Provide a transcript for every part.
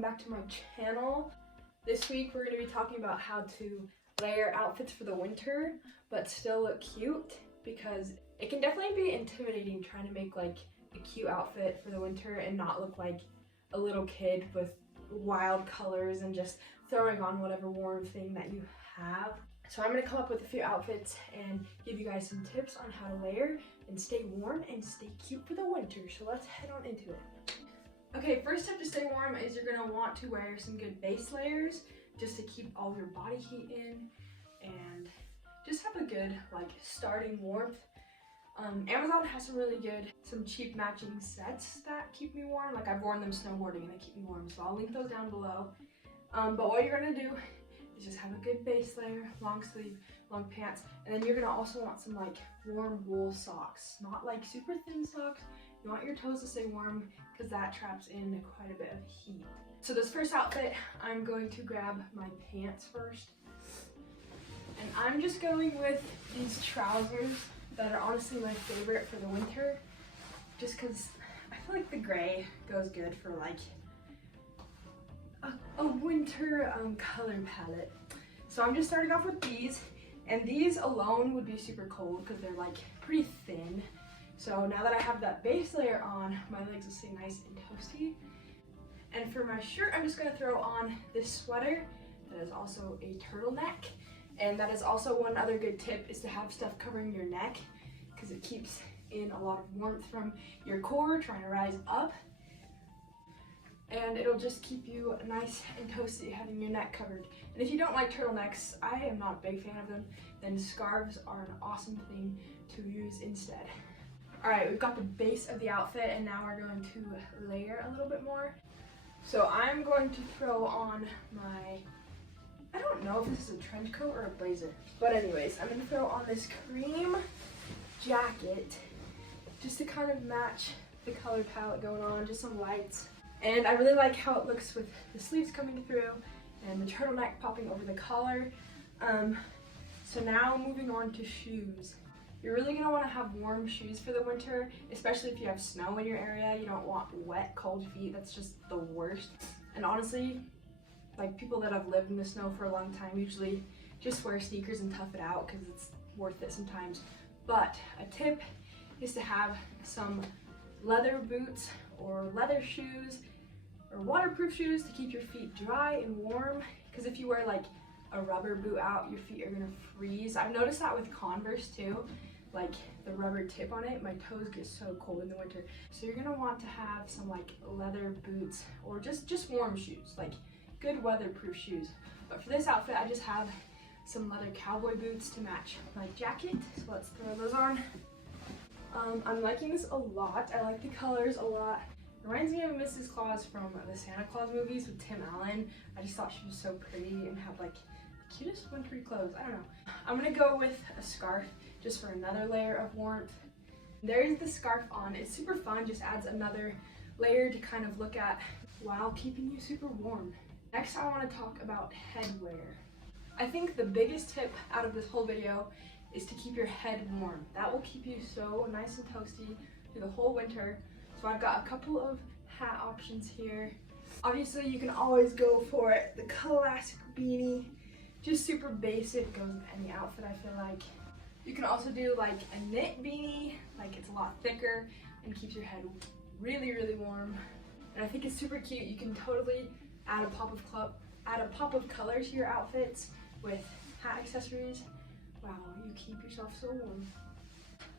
welcome back to my channel. This week we're going to be talking about how to layer outfits for the winter but still look cute, because it can definitely be intimidating trying to make like a cute outfit for the winter and not look like a little kid with wild colors and just throwing on whatever warm thing that you have. So I'm going to come up with a few outfits and give you guys some tips on how to layer and stay warm and stay cute for the winter. So let's head on into it. Okay, first tip to stay warm is you're going to want to wear some good base layers just to keep all of your body heat in and just have a good like starting warmth. Amazon has some really good, some cheap matching sets that keep me warm. Like I've worn them snowboarding and they keep me warm, so I'll link those down below. But what you're going to do is just have a good base layer, long sleeve, long pants, and then you're going to also want some like warm wool socks, not like super thin socks. You want your toes to stay warm because that traps in quite a bit of heat. So this first outfit, I'm going to grab my pants first. And I'm just going with these trousers that are honestly my favorite for the winter, just because I feel like the gray goes good for like a winter color palette. So I'm just starting off with these, and these alone would be super cold because they're like pretty thin. So now that I have that base layer on, my legs will stay nice and toasty. And for my shirt, I'm just gonna throw on this sweater that is also a turtleneck. And that is also one other good tip, is to have stuff covering your neck, because it keeps in a lot of warmth from your core trying to rise up. And it'll just keep you nice and toasty having your neck covered. And if you don't like turtlenecks, I am not a big fan of them, then scarves are an awesome thing to use instead. Alright, we've got the base of the outfit, and now we're going to layer a little bit more. So I'm going to throw on my, I don't know if this is a trench coat or a blazer, but anyways, I'm going to throw on this cream jacket just to kind of match the color palette going on, just some lights. And I really like how it looks with the sleeves coming through and the turtleneck popping over the collar. So now moving on to shoes. You're really going to want to have warm shoes for the winter, especially if you have snow in your area. You don't want wet, cold feet. That's just the worst. And honestly, like people that have lived in the snow for a long time usually just wear sneakers and tough it out because it's worth it sometimes. But a tip is to have some leather boots or leather shoes or waterproof shoes to keep your feet dry and warm, because if you wear like a rubber boot out, your feet are gonna freeze. I've noticed that with Converse too, like the rubber tip on it, my toes get so cold in the winter. So you're gonna want to have some like leather boots or just warm shoes, like good weatherproof shoes. But for this outfit, I just have some leather cowboy boots to match my jacket, so let's throw those on. I'm liking this a lot. I like the colors a lot. It reminds me of Mrs. Claus from the Santa Claus movies with Tim Allen. I just thought she was so pretty and had like the cutest wintry clothes. I don't know. I'm gonna go with a scarf just for another layer of warmth. There's the scarf on. It's super fun, just adds another layer to kind of look at while keeping you super warm. Next, I want to talk about headwear. I think the biggest tip out of this whole video is to keep your head warm. That will keep you so nice and toasty through the whole winter. So I've got a couple of hat options here. Obviously, you can always go for it. The classic beanie, just super basic, goes with any outfit, I feel like. You can also do like a knit beanie, like it's a lot thicker and keeps your head really, really warm. And I think it's super cute. You can totally add a pop of color to your outfits with hat accessories. Wow, you keep yourself so warm.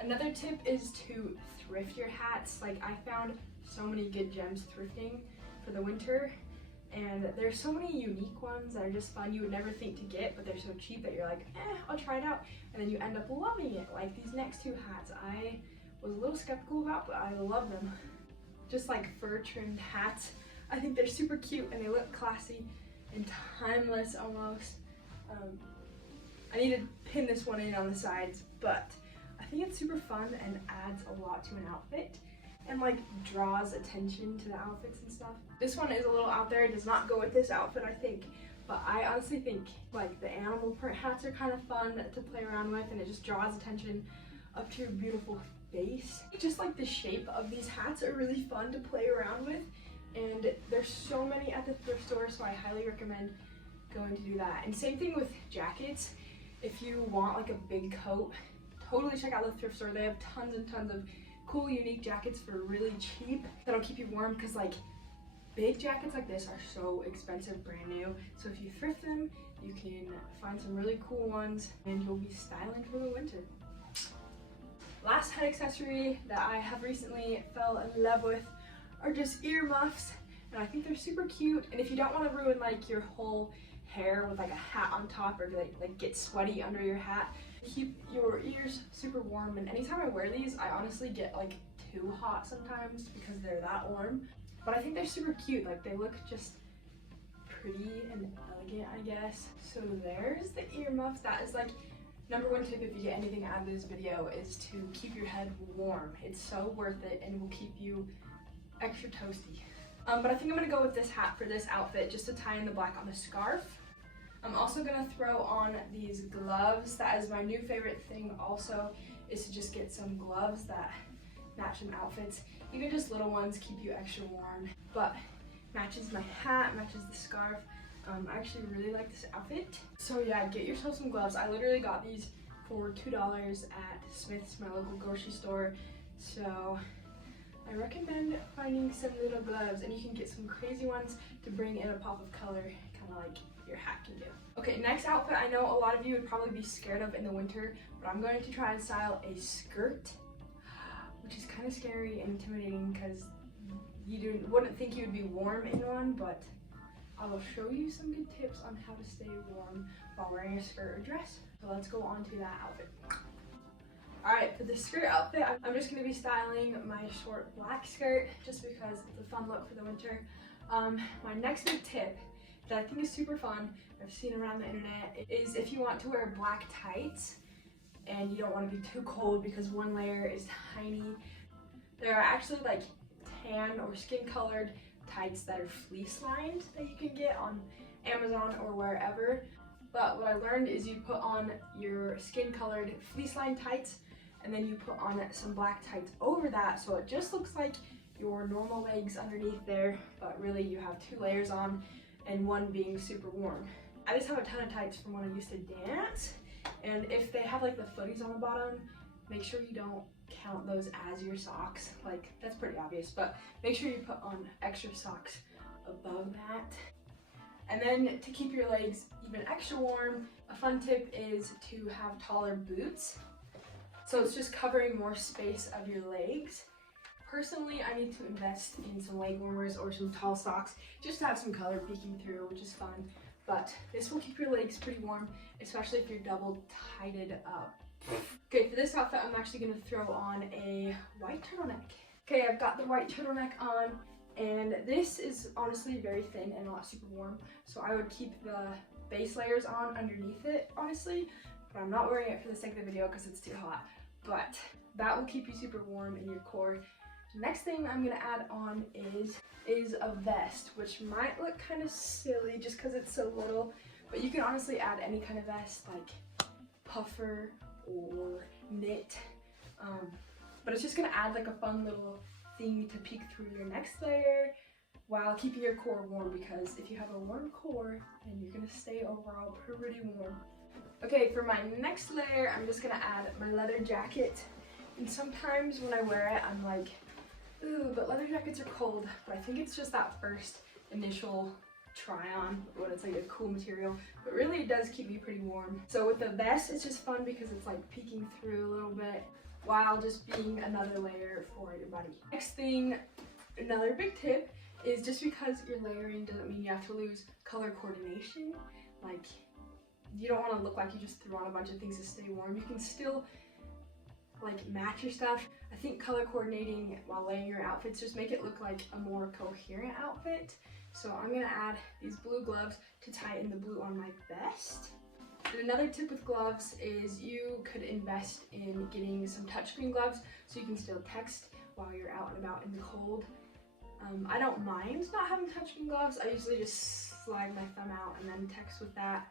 Another tip is to thrift your hats. Like I found so many good gems thrifting for the winter, and there's so many unique ones that are just fun. You would never think to get, but they're so cheap that you're like, I'll try it out. And then you end up loving it. Like these next two hats, I was a little skeptical about, but I love them. Just like fur trimmed hats. I think they're super cute and they look classy and timeless almost. I need to pin this one in on the sides, but I think it's super fun and adds a lot to an outfit and like draws attention to the outfits and stuff. This one is a little out there. It does not go with this outfit, I think, but I honestly think like the animal print hats are kind of fun to play around with, and it just draws attention up to your beautiful face. Just like the shape of these hats are really fun to play around with, and there's so many at the thrift store, so I highly recommend going to do that. And same thing with jackets. If you want like a big coat, totally check out the thrift store. They have tons and tons of cool, unique jackets for really cheap that'll keep you warm, because like big jackets like this are so expensive brand new. So if you thrift them, you can find some really cool ones and you'll be styling for the winter. Last head accessory that I have recently fell in love with are just earmuffs, and I think they're super cute. And if you don't want to ruin like your whole hair with like a hat on top, or like get sweaty under your hat, keep your ears super warm. And anytime I wear these, I honestly get like too hot sometimes because they're that warm. But I think they're super cute. Like they look just pretty and elegant, I guess. So there's the earmuffs. That is like number one tip if you get anything out of this video, is to keep your head warm. It's so worth it and will keep you extra toasty. But I think I'm gonna go with this hat for this outfit, just to tie in the black on the scarf. I'm also gonna throw on these gloves. That is my new favorite thing also, is to just get some gloves that match some outfits. Even just little ones keep you extra warm, but matches my hat, matches the scarf. I actually really like this outfit. So yeah, get yourself some gloves. I literally got these for $2 at Smith's, my local grocery store. So I recommend finding some little gloves, and you can get some crazy ones to bring in a pop of color, kind of like your hat can do. Okay, next outfit I know a lot of you would probably be scared of in the winter, but I'm going to try and style a skirt, which is kind of scary and intimidating because you wouldn't think you would be warm in one, but I will show you some good tips on how to stay warm while wearing a skirt or dress. So let's go on to that outfit. Alright, for the skirt outfit, I'm just going to be styling my short black skirt just because it's a fun look for the winter. My next big tip that I think is super fun, I've seen around the internet, is if you want to wear black tights and you don't want to be too cold because one layer is tiny, there are actually like tan or skin colored tights that are fleece lined that you can get on Amazon or wherever. But what I learned is you put on your skin colored fleece lined tights, and then you put on some black tights over that, so it just looks like your normal legs underneath there, but really you have 2 layers on, and one being super warm. I just have a ton of tights from when I used to dance, and if they have like the footies on the bottom, make sure you don't count those as your socks. Like, that's pretty obvious, but make sure you put on extra socks above that. And then to keep your legs even extra warm, a fun tip is to have taller boots. So it's just covering more space of your legs. Personally, I need to invest in some leg warmers or some tall socks just to have some color peeking through, which is fun. But this will keep your legs pretty warm, especially if you're double tighted up. Okay, for this outfit, I'm actually gonna throw on a white turtleneck. Okay, I've got the white turtleneck on, and this is honestly very thin and not super warm. So I would keep the base layers on underneath it, honestly, but I'm not wearing it for the sake of the video because it's too hot. But that will keep you super warm in your core. Next thing I'm gonna add on is a vest, which might look kind of silly just because it's so little, but you can honestly add any kind of vest, like puffer or knit, but it's just gonna add like a fun little thing to peek through your next layer while keeping your core warm, because if you have a warm core, then you're gonna stay overall pretty warm. Okay, for my next layer, I'm just gonna add my leather jacket, and sometimes when I wear it, I'm like, ooh, but leather jackets are cold, but I think it's just that first initial try on when it's like a cool material, but really it does keep me pretty warm. So with the vest, it's just fun because it's like peeking through a little bit while just being another layer for your body. Next thing, another big tip, is just because you're layering doesn't mean you have to lose color coordination. Like, you don't want to look like you just threw on a bunch of things to stay warm. You can still like match your stuff. I think color coordinating while layering your outfits just make it look like a more coherent outfit. So I'm gonna add these blue gloves to tie in the blue on my vest. And another tip with gloves is you could invest in getting some touchscreen gloves so you can still text while you're out and about in the cold. I don't mind not having touchscreen gloves. I usually just slide my thumb out and then text with that.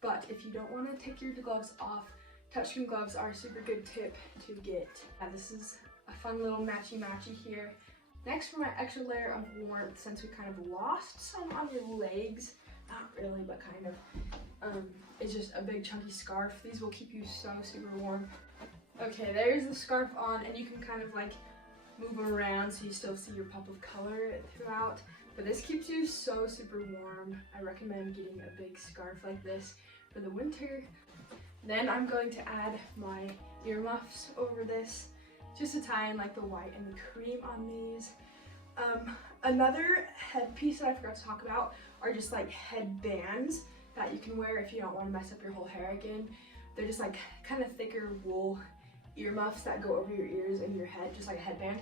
But if you don't want to take your gloves off, touchscreen gloves are a super good tip to get. This is a fun little matchy-matchy here. Next, for my extra layer of warmth, since we kind of lost some on your legs, not really, but kind of, it's just a big chunky scarf. These will keep you so super warm. Okay, there's the scarf on, and you can kind of like move them around so you still see your pop of color throughout. But this keeps you so super warm. I recommend getting a big scarf like this for the winter. Then I'm going to add my earmuffs over this, just to tie in like the white and the cream on these. Another headpiece that I forgot to talk about are just like headbands that you can wear if you don't want to mess up your whole hair again. They're just like kind of thicker wool earmuffs that go over your ears and your head, just like a headband.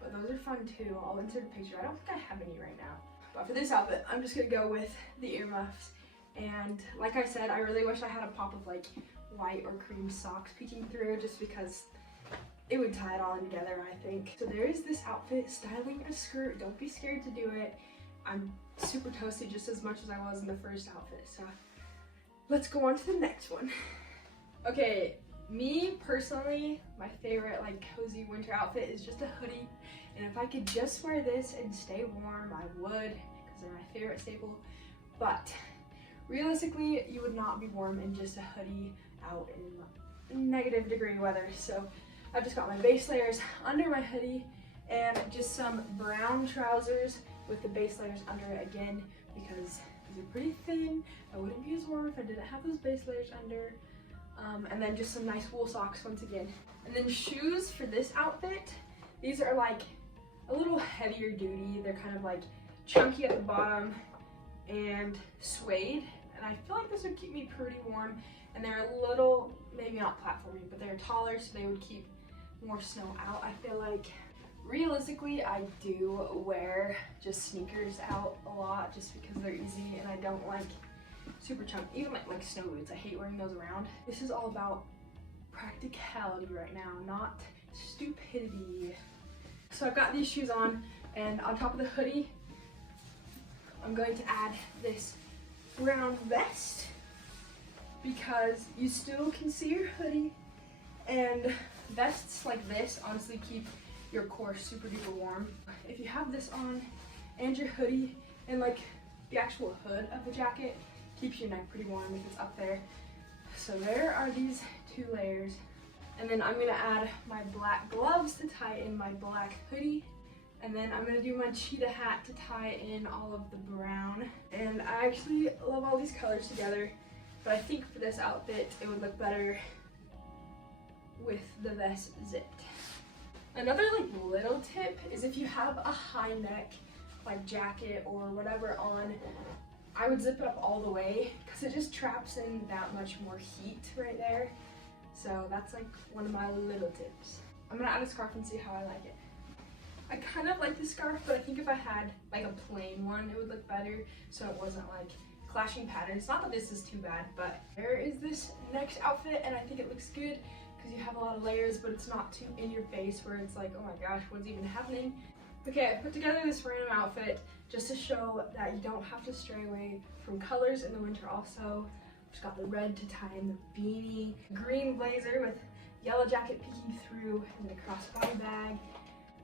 But those are fun too. I'll insert a picture. I don't think I have any right now. But for this outfit, I'm just gonna go with the earmuffs. And like I said, I really wish I had a pop of like white or cream socks peeking through, just because it would tie it all in together, I think. So there is this outfit, styling a skirt. Don't be scared to do it. I'm super toasty just as much as I was in the first outfit. So let's go on to the next one. Okay, me personally, my favorite like cozy winter outfit is just a hoodie. And if I could just wear this and stay warm, I would, because they're my favorite staple. But realistically, you would not be warm in just a hoodie out in negative degree weather. So I've just got my base layers under my hoodie and just some brown trousers with the base layers under it again, because these are pretty thin. I wouldn't be as warm if I didn't have those base layers under. And then just some nice wool socks once again. And then shoes for this outfit, these are like a little heavier duty. They're kind of like chunky at the bottom and suede. And I feel like this would keep me pretty warm. And they're a little, maybe not platformy, but they're taller, so they would keep more snow out. I feel like realistically I do wear just sneakers out a lot just because they're easy, and I don't like super chunky, even like snow boots. I hate wearing those around. This is all about practicality right now, not stupidity. So I've got these shoes on, and on top of the hoodie, I'm going to add this brown vest because you still can see your hoodie, and vests like this honestly keep your core super duper warm. If you have this on and your hoodie and like the actual hood of the jacket, keeps your neck pretty warm if it's up there. So there are these two layers. And then I'm gonna add my black gloves to tie in my black hoodie. And then I'm gonna do my cheetah hat to tie in all of the brown. And I actually love all these colors together, but I think for this outfit, it would look better with the vest zipped. Another like little tip is if you have a high neck like jacket or whatever on, I would zip it up all the way because it just traps in that much more heat right there. So that's like one of my little tips. I'm gonna add a scarf and see how I like it. I kind of like the scarf, but I think if I had like a plain one, it would look better so it wasn't like clashing patterns. Not that this is too bad, but there is this next outfit, and I think it looks good because you have a lot of layers, but it's not too in your face where it's like, oh my gosh, what's even happening? Okay, I put together this random outfit just to show that you don't have to stray away from colors in the winter also. Just got the red to tie in the beanie, green blazer with yellow jacket peeking through, and the crossbody bag.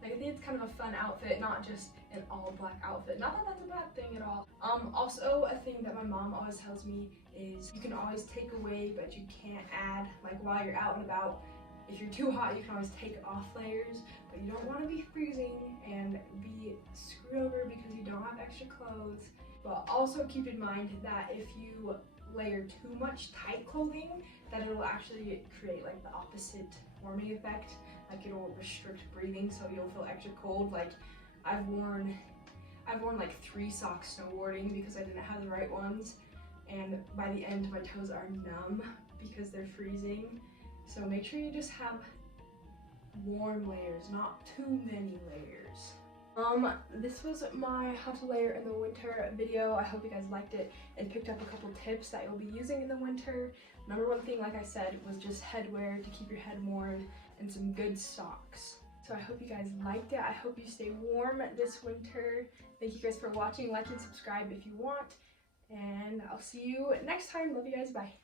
Like, I think it's kind of a fun outfit, not just an all black outfit. Not that that's a bad thing at all. Also a thing that my mom always tells me is you can always take away, but you can't add. Like while you're out and about, if you're too hot, you can always take off layers, but you don't want to be freezing and be screwed over because you don't have extra clothes. But also keep in mind that if you layer too much tight clothing, that it'll actually create like the opposite warming effect. Like it'll restrict breathing, so you'll feel extra cold. Like I've worn like 3 socks snowboarding because I didn't have the right ones, and by the end my toes are numb because they're freezing. So make sure you just have warm layers, not too many layers. This was my how to layer in the winter video. I hope you guys liked it and picked up a couple tips that you'll be using in the winter. Number one thing, like I said, was just headwear to keep your head warm and some good socks. So I hope you guys liked it. I hope you stay warm this winter. Thank you guys for watching. Like and subscribe if you want. And I'll see you next time. Love you guys. Bye.